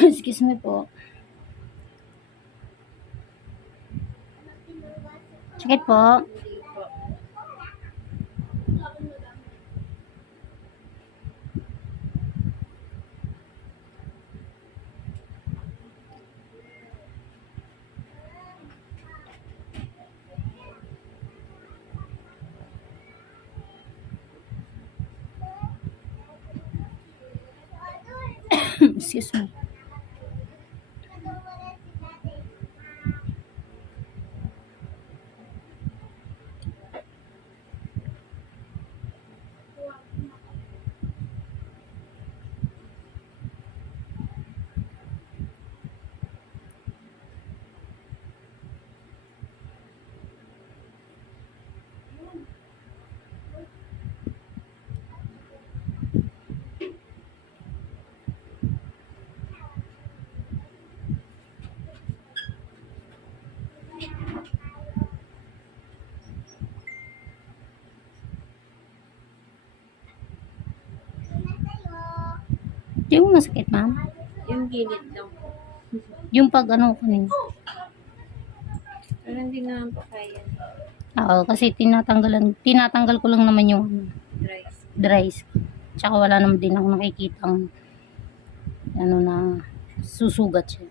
Excuse me po. Sakit po. Excuse me. Yung masakit, ma'am? Yung gilid lang po. Yung pag ano kunin. Pero hindi nga po kaya. Oo, kasi tinatanggal ko lang naman yung dry skin. Tsaka wala naman din ako nakikitang ano na susugat siya.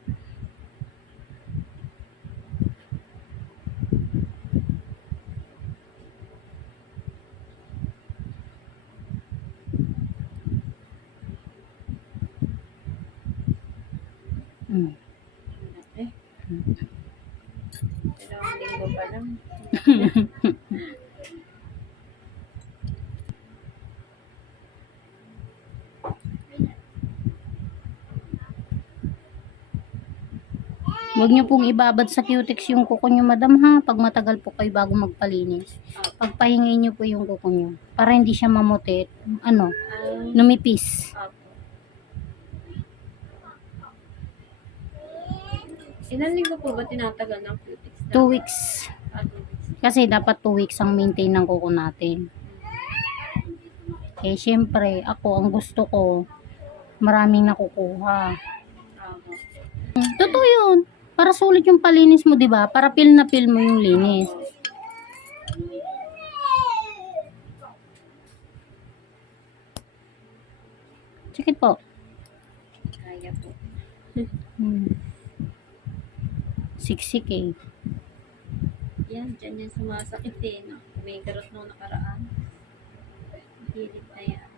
Mm. Dalawang linggo pa lang. Huwag niyo pong ibabad sa cutex yung kuko niyo, madam, ha, pag matagal po kayo bago magpalinis. Pagpahingay niyo po yung kuko niyo para hindi siya mamutit, numipis. Ilan linggo po ba tinatagal ng cutex? 2 weeks. 2 weeks. Kasi dapat 2 weeks ang maintain ng kuko natin. Eh, syempre, ako, ang gusto ko, maraming nakukuha. Totoo yun. Para sulit yung palinis mo, di ba? Para feel na feel mo yung linis. Sakit po. Kaya po. Siksik eh. Yan, dyan yung sumasakit eh. No? May garot nung nakaraan. Gilid na yan.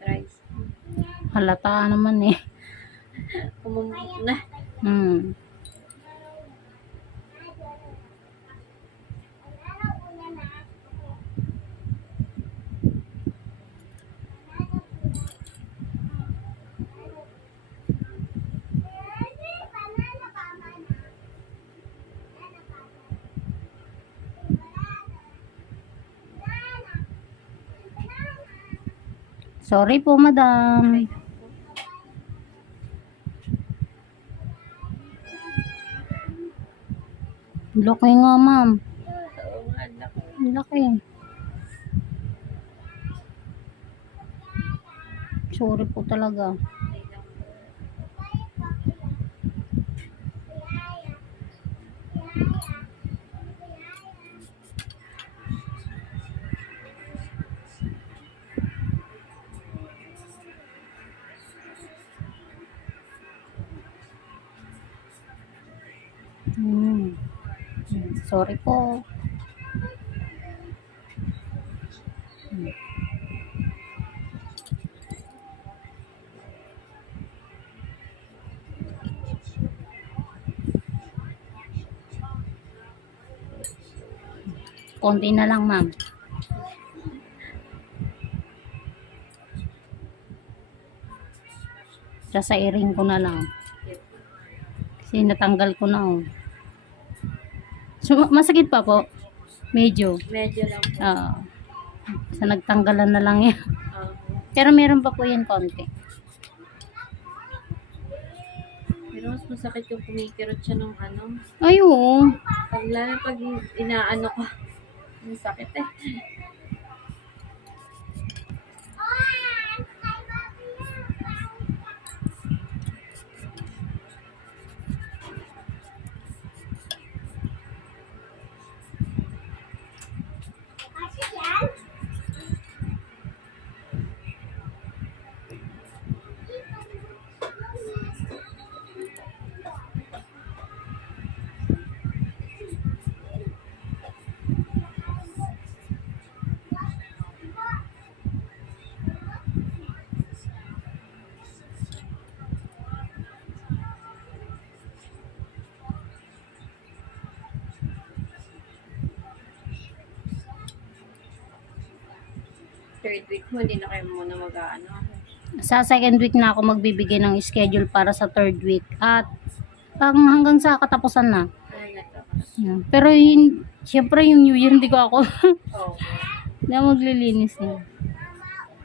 Dry skin. Halata naman eh. Kumumot na. Sorry po, madam. Laki nga, ma'am. Laki. Sorry po talaga. Sorry po. Konti na lang, ma'am. Sasairin ko na lang. Kasi natanggal ko na, oh. So, masakit pa po? Medyo. Medyo lang po. Sa nagtanggalan na lang yan. Pero meron pa po yan konti. Pero mas masakit yung kumikirot siya ng ano. Ay, oo. Pag inaano ko, ang sakit eh. week mo, hindi na kayo muna mag-ano. Sa second week na ako magbibigay ng schedule para sa third week. At hanggang sa katapusan na. Ay, nagkakaroon. Yeah. Pero syempre yung New Year hindi ko ako. Oo. Hindi ako maglilinis na.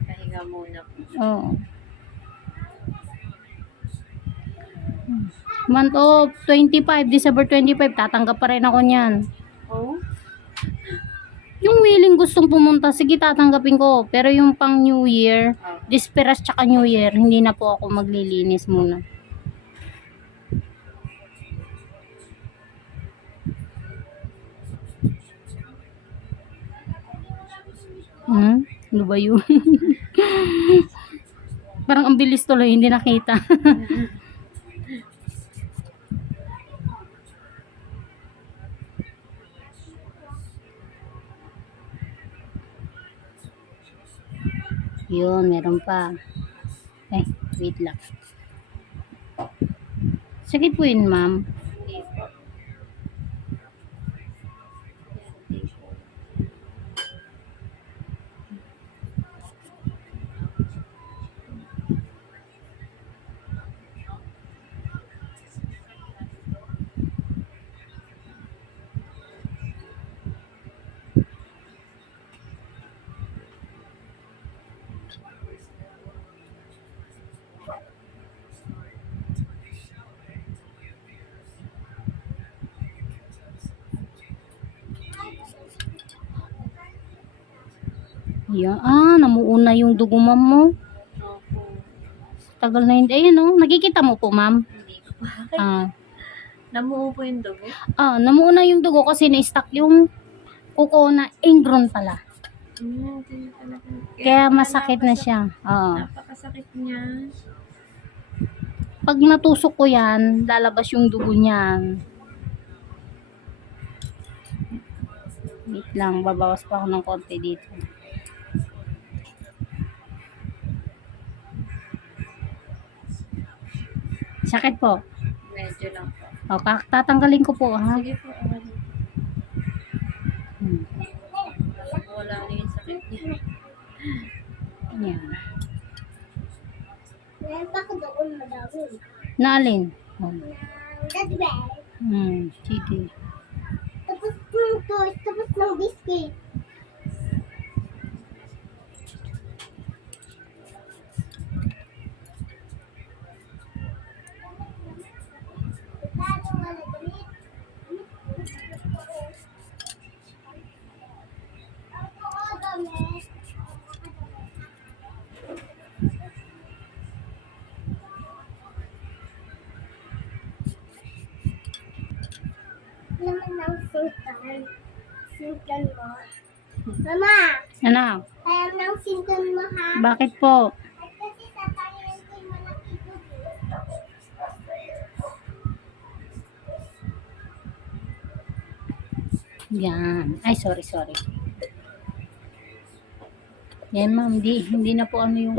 Pahinga muna po. Oo. Month of 25, December 25, tatanggap pa rin ako niyan. Oh? Yung willing gustong pumunta, sige tatanggapin ko. Pero yung pang New Year, Oh. Disperas tsaka New Year, hindi na po ako maglilinis muna. Ano ba yun? Parang ang bilis tuloy, hindi nakita. Yun, meron pa. Wait lang. Sakit po yun, ma'am. Hindi po. Hindi po. Yan. Namuuna yung dugo, ma'am mo. Opo. Tagal na hindi. Ayun, oh. Nakikita mo po, ma'am. Hindi ko pa. Ah. Namuo po yung dugo. Namuuna yung dugo kasi na-stuck yung kuko na ingrown pala. Kaya talaga. Kaya masakit na siya. Napakasakit niya. Pag natusok ko yan, lalabas yung dugo niyan. Wait lang, babawas pa ako ng konti dito. Sakit po. Medyo lang po. Tatanggalin ko po, ha? Sige po. Wala na yung sakit niya. Yan. Meron pa ko doon madami. Naalin? Dadbell. Sige. Tapos ng toys, tapos ng biscuit. Naman ng sintan. Sintan mo. Mama, Ano? kaya ng sintan mo ha. Bakit po? At kasi tatayin ko yung malaki ko. Yan. Ay, sorry. Yan, ma'am. Hindi na po ano yung